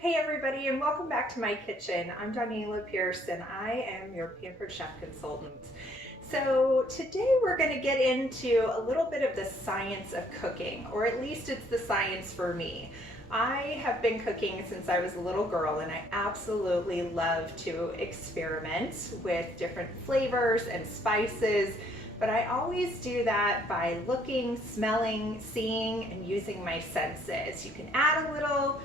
Hey everybody, and welcome back to my kitchen. I'm Daniela Pierce and I am your Pampered Chef Consultant. So today we're going to get into a little bit of the science of cooking, or at least it's the science for me. I have been cooking since I was a little girl and I absolutely love to experiment with different flavors and spices, but I always do that by looking, smelling, seeing, and using my senses. You can add a little,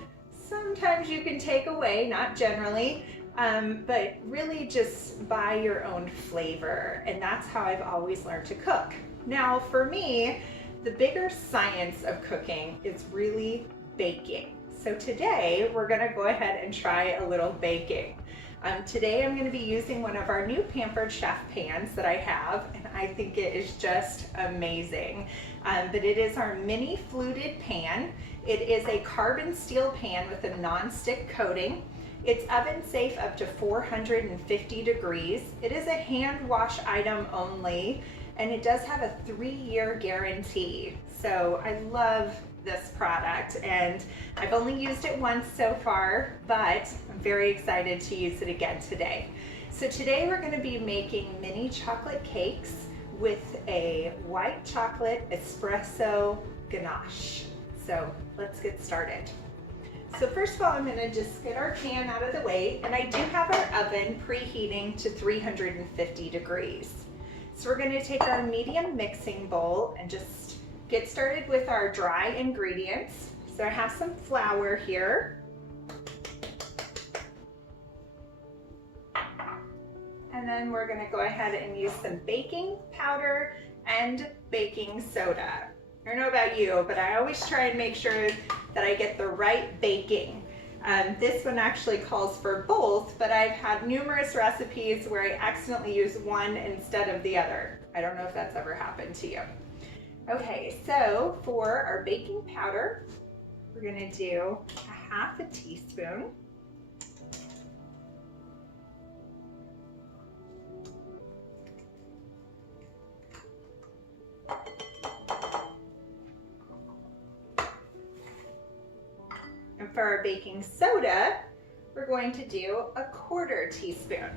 sometimes you can take away, not generally, but really just by your own flavor. And that's how I've always learned to cook. Now, for me, the bigger science of cooking is really baking. So today we're gonna go ahead and try a little baking. Today I'm going to be using one of our new Pampered Chef pans that I have, and I think it is just amazing. But it is our Mini Fluted Pan. It is a carbon steel pan with a non-stick coating. It's oven safe up to 450 degrees. It is a hand wash item only, and it does have a 3-year guarantee. So I love this product, and I've only used it once so far, but I'm very excited to use it again today. So today we're going to be making mini chocolate cakes with a white chocolate espresso ganache. So let's get started. So first of all, I'm going to just get our pan out of the way, and I do have our oven preheating to 350 degrees. So we're going to take our medium mixing bowl and just get started with our dry ingredients. So I have some flour here. And then we're going to go ahead and use some baking powder and baking soda. I don't know about you, but I always try and make sure that I get the right baking. This one actually calls for both, but I've had numerous recipes where I accidentally use one instead of the other. I don't know if that's ever happened to you. Okay, so for our baking powder, we're going to do a half a teaspoon. And for our baking soda, we're going to do a 1/4 teaspoon.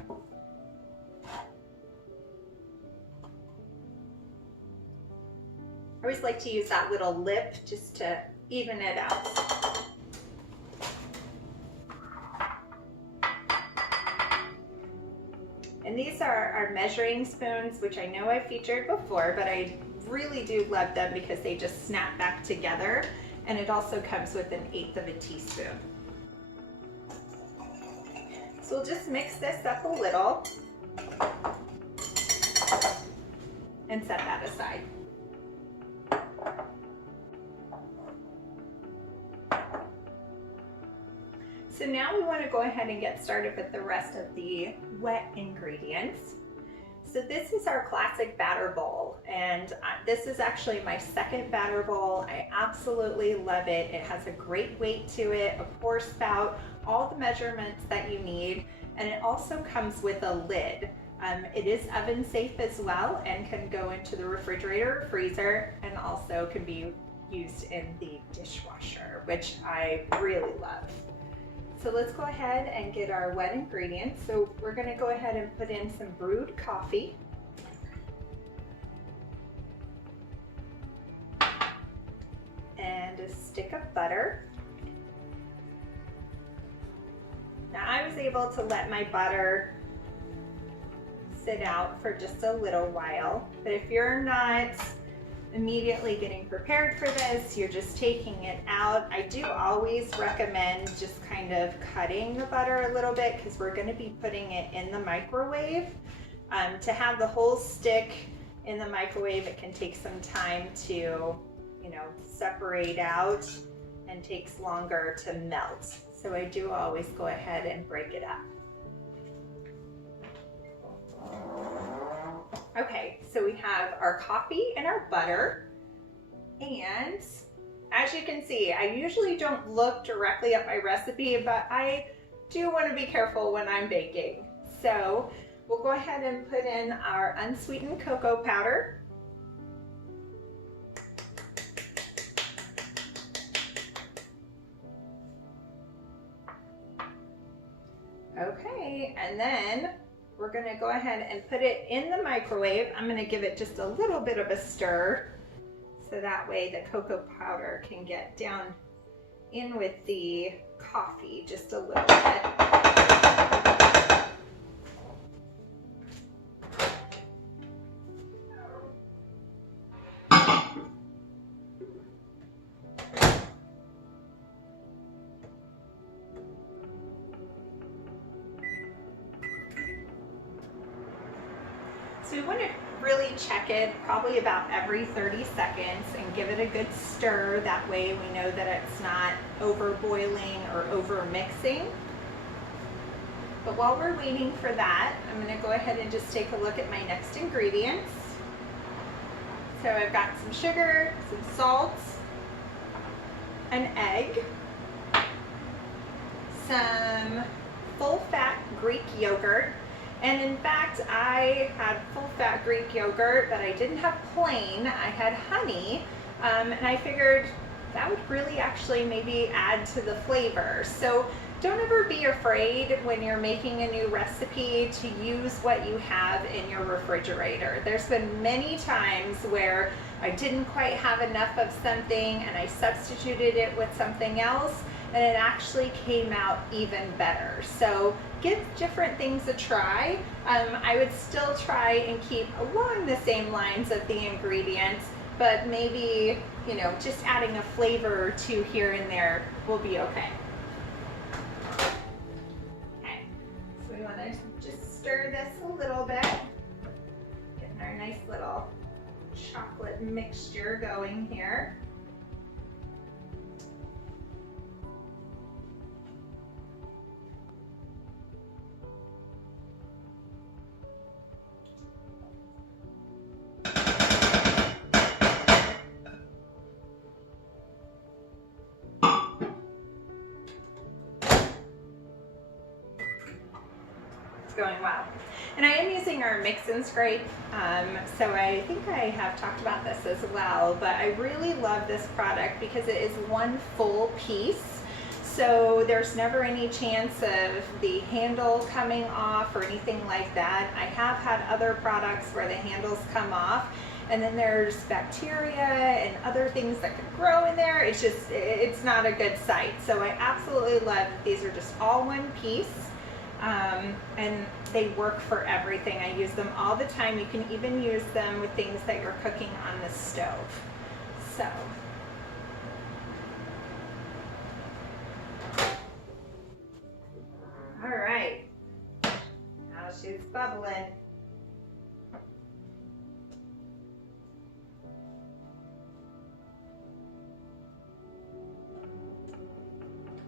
I always like to use that little lip just to even it out. And these are our measuring spoons, which I know I've featured before, but I really do love them because they just snap back together, and it also comes with 1/8 of a teaspoon. So we'll just mix this up a little and set that aside. So now we want to go ahead and get started with the rest of the wet ingredients. So this is our classic batter bowl, and this is actually my second batter bowl. I absolutely love it. It has a great weight to it, a pour spout, all the measurements that you need, and it also comes with a lid. It is oven safe as well and can go into the refrigerator or freezer, and also can be used in the dishwasher, which I really love. So let's go ahead and get our wet ingredients. So we're going to go ahead and put in some brewed coffee. And a stick of butter. Now I was able to let my butter sit out for just a little while, but if you're not immediately getting prepared for this, you're just taking it out, I do always recommend just kind of cutting the butter a little bit, because we're going to be putting it in the microwave. To have the whole stick in the microwave, it can take some time to, separate out and takes longer to melt. So I do always go ahead and break it up. Okay, so we have our coffee and our butter, and as you can see, I usually don't look directly at my recipe, but I do want to be careful when I'm baking. So we'll go ahead and put in our unsweetened cocoa powder. Okay, and then we're gonna go ahead and put it in the microwave. I'm gonna give it just a little bit of a stir so that way the cocoa powder can get down in with the coffee just a little bit. So we want to really check it probably about every 30 seconds and give it a good stir. That way we know that it's not over boiling or over mixing. But while we're waiting for that, I'm going to go ahead and just take a look at my next ingredients. So I've got some sugar, some salt, an egg, some full-fat Greek yogurt. And in fact, I had full-fat Greek yogurt, but I didn't have plain. I had honey, and I figured that would really actually maybe add to the flavor. So don't ever be afraid when you're making a new recipe to use what you have in your refrigerator. There's been many times where I didn't quite have enough of something and I substituted it with something else, and it actually came out even better. So give different things a try. I would still try and keep along the same lines of the ingredients, but maybe, you know, just adding a flavor or two here and there will be okay. Okay, so we want to just stir this a little bit, getting our nice little chocolate mixture going here. Going well. And I am using our mix and scrape, so I think I have talked about this as well, but I really love this product because it is one full piece, so there's never any chance of the handle coming off or anything like that. I have had other products where the handles come off, and then there's bacteria and other things that could grow in there. It's just, it's not a good sight. So I absolutely love that these are just all one piece. And they work for everything. I use them all the time. You can even use them with things that you're cooking on the stove. So, all right, now she's bubbling.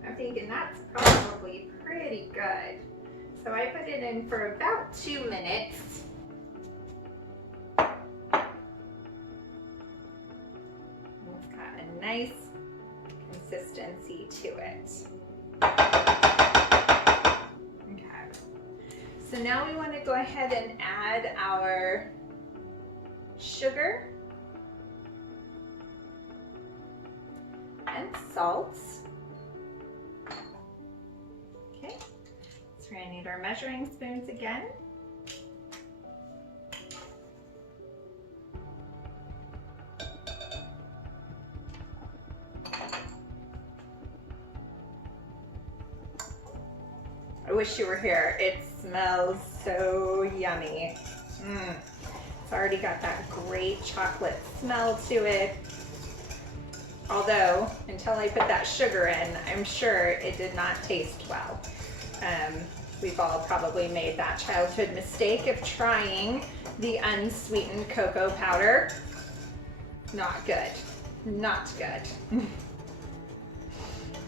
I'm thinking that's probably pretty good. So I put it in for about 2 minutes. It's got a nice consistency to it. Okay. So now we want to go ahead and add our sugar and salt. We're going to need our measuring spoons again. I wish you were here. It smells so yummy. It's already got that great chocolate smell to it. Although, until I put that sugar in, I'm sure it did not taste well. We've all probably made that childhood mistake of trying the unsweetened cocoa powder. Not good. Not good.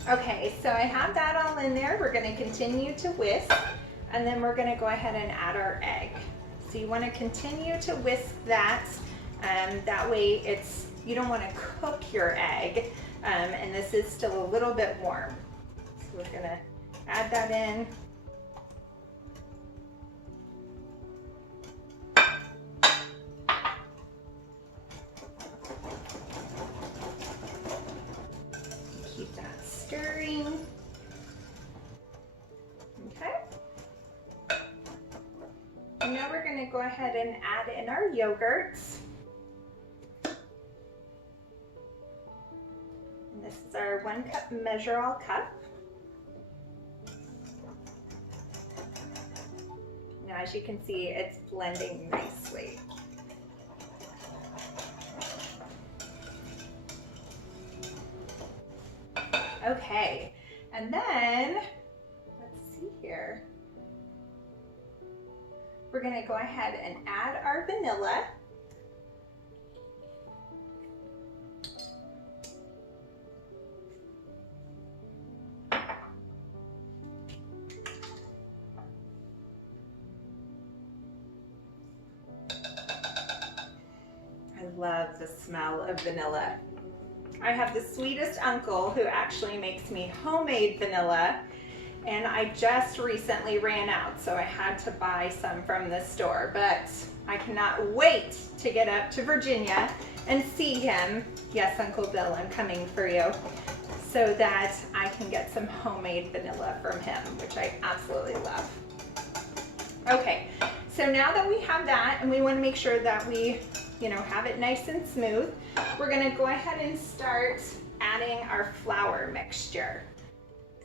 Okay, so I have that all in there. We're going to continue to whisk, and then we're going to go ahead and add our egg. So you want to continue to whisk that. That way you don't want to cook your egg, and this is still a little bit warm. So we're going to add that in. Keep that stirring. Okay, And now we're going to go ahead and add in our yogurts. And this is our 1 cup measure all cup. Now as you can see, it's blending nicely. Okay, and then, let's see here. We're gonna go ahead and add our vanilla. I love the smell of vanilla. I have the sweetest uncle who actually makes me homemade vanilla, and I just recently ran out, so I had to buy some from the store, but I cannot wait to get up to Virginia and see him. Yes, Uncle Bill, I'm coming for you, so that I can get some homemade vanilla from him, which I absolutely love. Okay, so now that we have that, and we want to make sure that we have it nice and smooth, we're going to go ahead and start adding our flour mixture.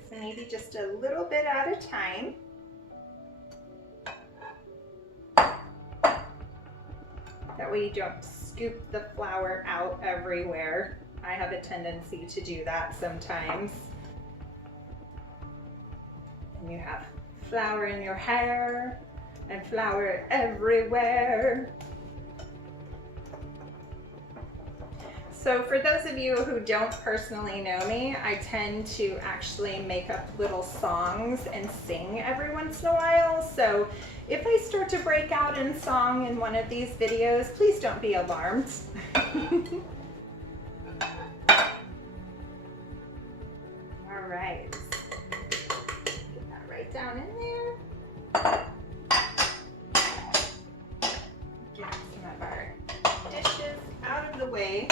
So maybe just a little bit at a time. That way you don't scoop the flour out everywhere. I have a tendency to do that sometimes. And you have flour in your hair and flour everywhere. So for those of you who don't personally know me, I tend to actually make up little songs and sing every once in a while. So if I start to break out in song in one of these videos, please don't be alarmed. All right, get that right down in there. Get some of our dishes out of the way.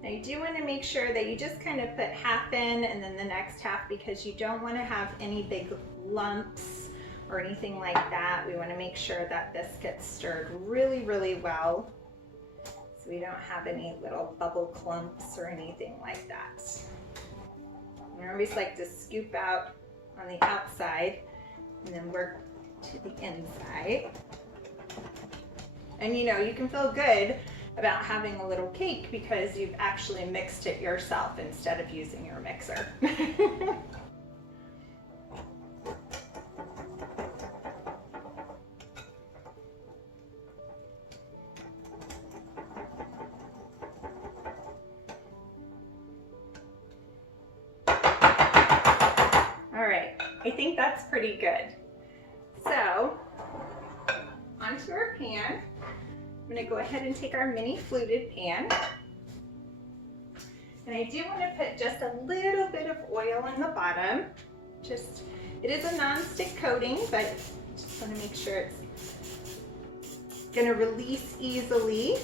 Now you do want to make sure that you just kind of put half in and then the next half, because you don't want to have any big lumps or anything like that. We want to make sure that this gets stirred really, really well, so we don't have any little bubble clumps or anything like that. I always like to scoop out on the outside and then work to the inside. And you can feel good about having a little cake because you've actually mixed it yourself instead of using your mixer. All right, I think that's pretty good. So, onto our pan. I'm going to go ahead and take our Mini Fluted Pan. And I do want to put just a little bit of oil in the bottom. It is a non-stick coating, but I just want to make sure it's going to release easily.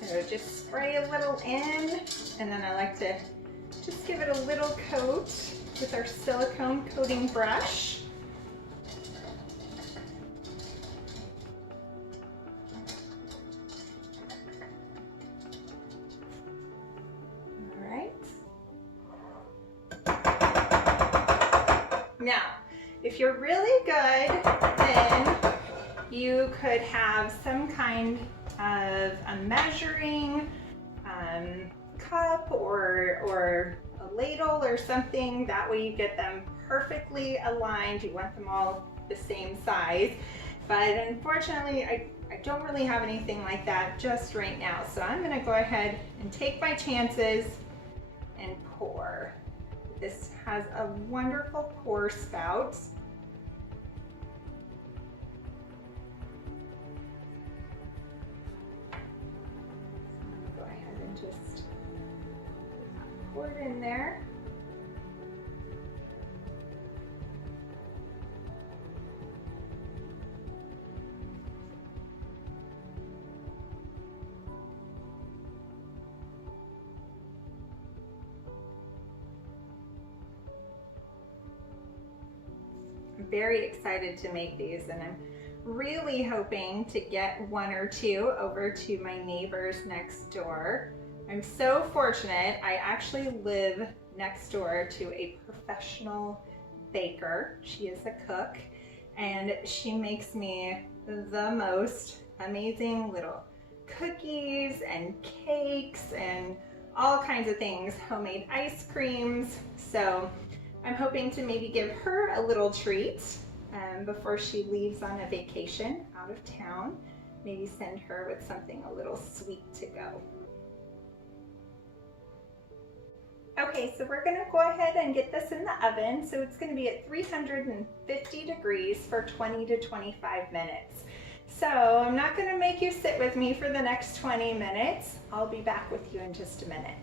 So just spray a little in, and then I like to just give it a little coat with our silicone coating brush. All right. Now, if you're really good, then you could have some kind of a measuring cup or a ladle or something. That way you get them perfectly aligned. You want them all the same size. But unfortunately, I don't really have anything like that just right now. So I'm going to go ahead and take my chances and pour. This has a wonderful pour spout. Go ahead and just pour it in there. very excited to make these, and I'm really hoping to get one or two over to my neighbors next door. I'm so fortunate. I actually live next door to a professional baker. She is a cook, and she makes me the most amazing little cookies and cakes and all kinds of things, homemade ice creams. So I'm hoping to maybe give her a little treat before she leaves on a vacation out of town. Maybe send her with something a little sweet to go. Okay, so we're gonna go ahead and get this in the oven. So it's gonna be at 350 degrees for 20 to 25 minutes. So I'm not gonna make you sit with me for the next 20 minutes. I'll be back with you in just a minute.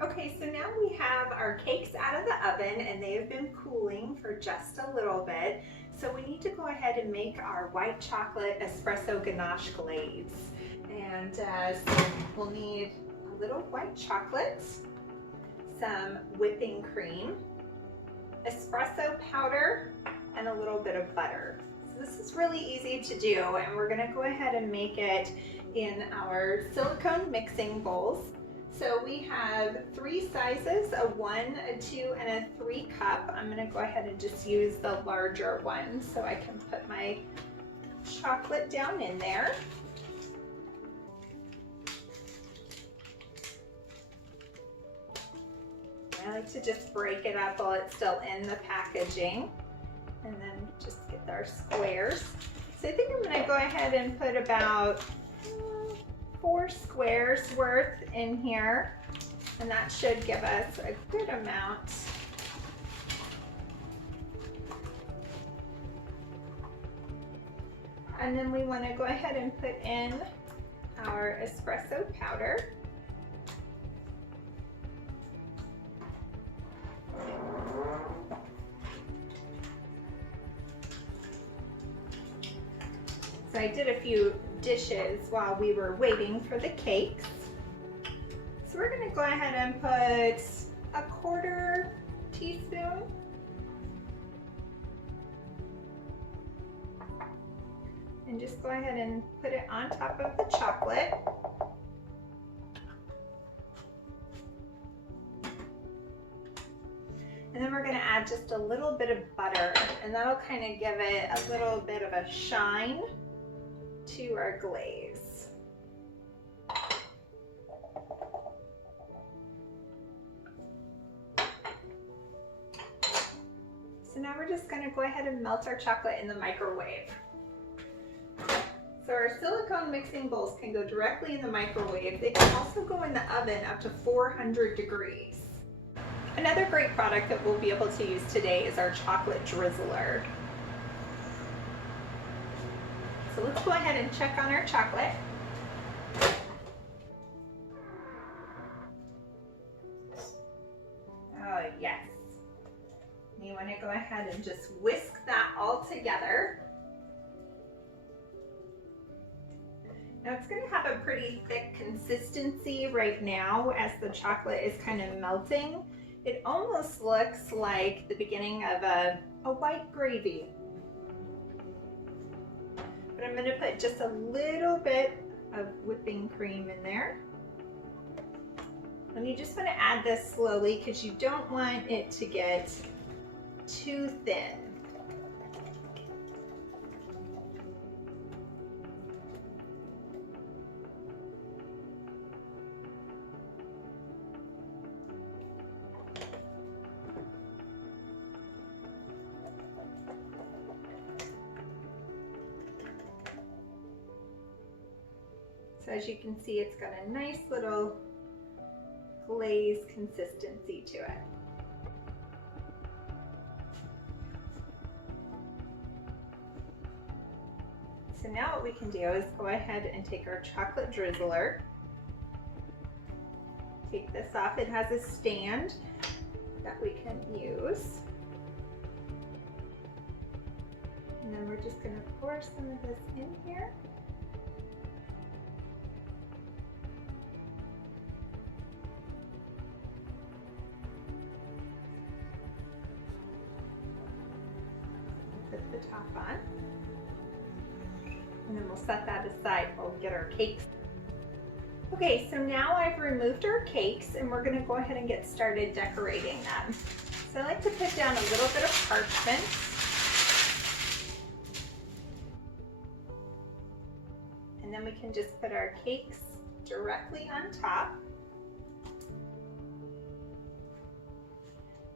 Okay, so now we have our cakes out of the oven and they have been cooling for just a little bit. So we need to go ahead and make our white chocolate espresso ganache glaze. And so we'll need a little white chocolate, some whipping cream, espresso powder, and a little bit of butter. So this is really easy to do, and we're gonna go ahead and make it in our silicone mixing bowls. So we have 3 sizes, a 1, a 2, and a 3 cup. I'm gonna go ahead and just use the larger one so I can put my chocolate down in there. I like to just break it up while it's still in the packaging, and then just get our squares. So I think I'm gonna go ahead and put about 4 squares worth in here, and that should give us a good amount. And then we want to go ahead and put in our espresso powder. So I did a few dishes while we were waiting for the cakes. So we're going to go ahead and put a 1/4 teaspoon. And just go ahead and put it on top of the chocolate. And then we're going to add just a little bit of butter, and that'll kind of give it a little bit of a shine to our glaze. So now we're just going to go ahead and melt our chocolate in the microwave. So our silicone mixing bowls can go directly in the microwave. They can also go in the oven up to 400 degrees. Another great product that we'll be able to use today is our chocolate drizzler. So let's go ahead and check on our chocolate. Oh yes. You want to go ahead and just whisk that all together. Now it's going to have a pretty thick consistency right now as the chocolate is kind of melting. It almost looks like the beginning of a white gravy. But I'm going to put just a little bit of whipping cream in there. And you just want to add this slowly because you don't want it to get too thin. So as you can see, it's got a nice little glaze consistency to it. So now what we can do is go ahead and take our chocolate drizzler, take this off. It has a stand that we can use. And then we're just going to pour some of this in here. put the top on. And then we'll set that aside while we get our cakes. Okay, so now I've removed our cakes and we're gonna go ahead and get started decorating them. So I like to put down a little bit of parchment. And then we can just put our cakes directly on top.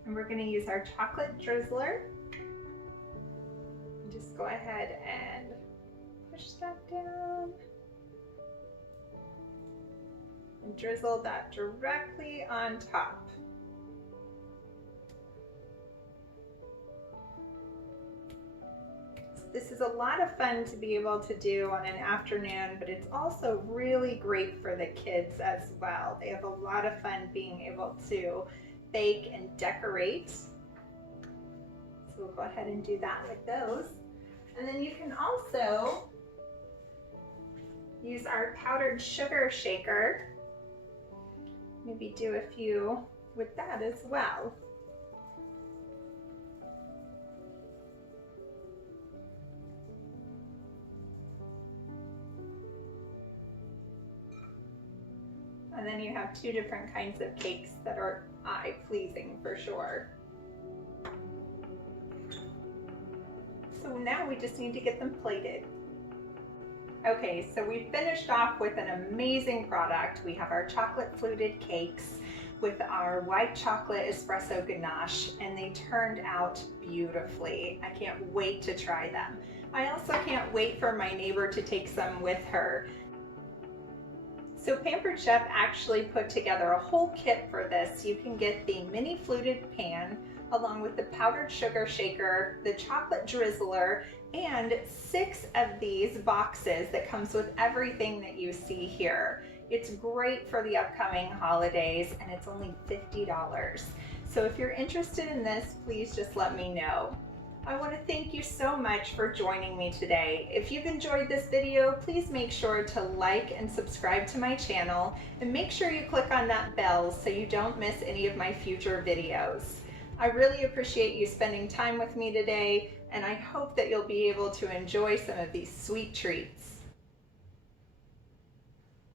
And we're gonna use our chocolate drizzler. And just go ahead and push that down. And drizzle that directly on top. This is a lot of fun to be able to do on an afternoon, but it's also really great for the kids as well. They have a lot of fun being able to bake and decorate. So we'll go ahead and do that with those. And then you can also use our powdered sugar shaker. Maybe do a few with that as well. And then you have two different kinds of cakes that are eye-pleasing for sure. So now we just need to get them plated. Okay, so we finished off with an amazing product. We have our chocolate fluted cakes with our white chocolate espresso ganache, and they turned out beautifully. I can't wait to try them. I also can't wait for my neighbor to take some with her. So Pampered Chef actually put together a whole kit for this. You can get the Mini Fluted Pan along with the powdered sugar shaker, the chocolate drizzler, and 6 of these boxes that comes with everything that you see here. It's great for the upcoming holidays and it's only $50. So if you're interested in this, please just let me know. I want to thank you so much for joining me today. If you've enjoyed this video, please make sure to like and subscribe to my channel and make sure you click on that bell so you don't miss any of my future videos. I really appreciate you spending time with me today, and I hope that you'll be able to enjoy some of these sweet treats.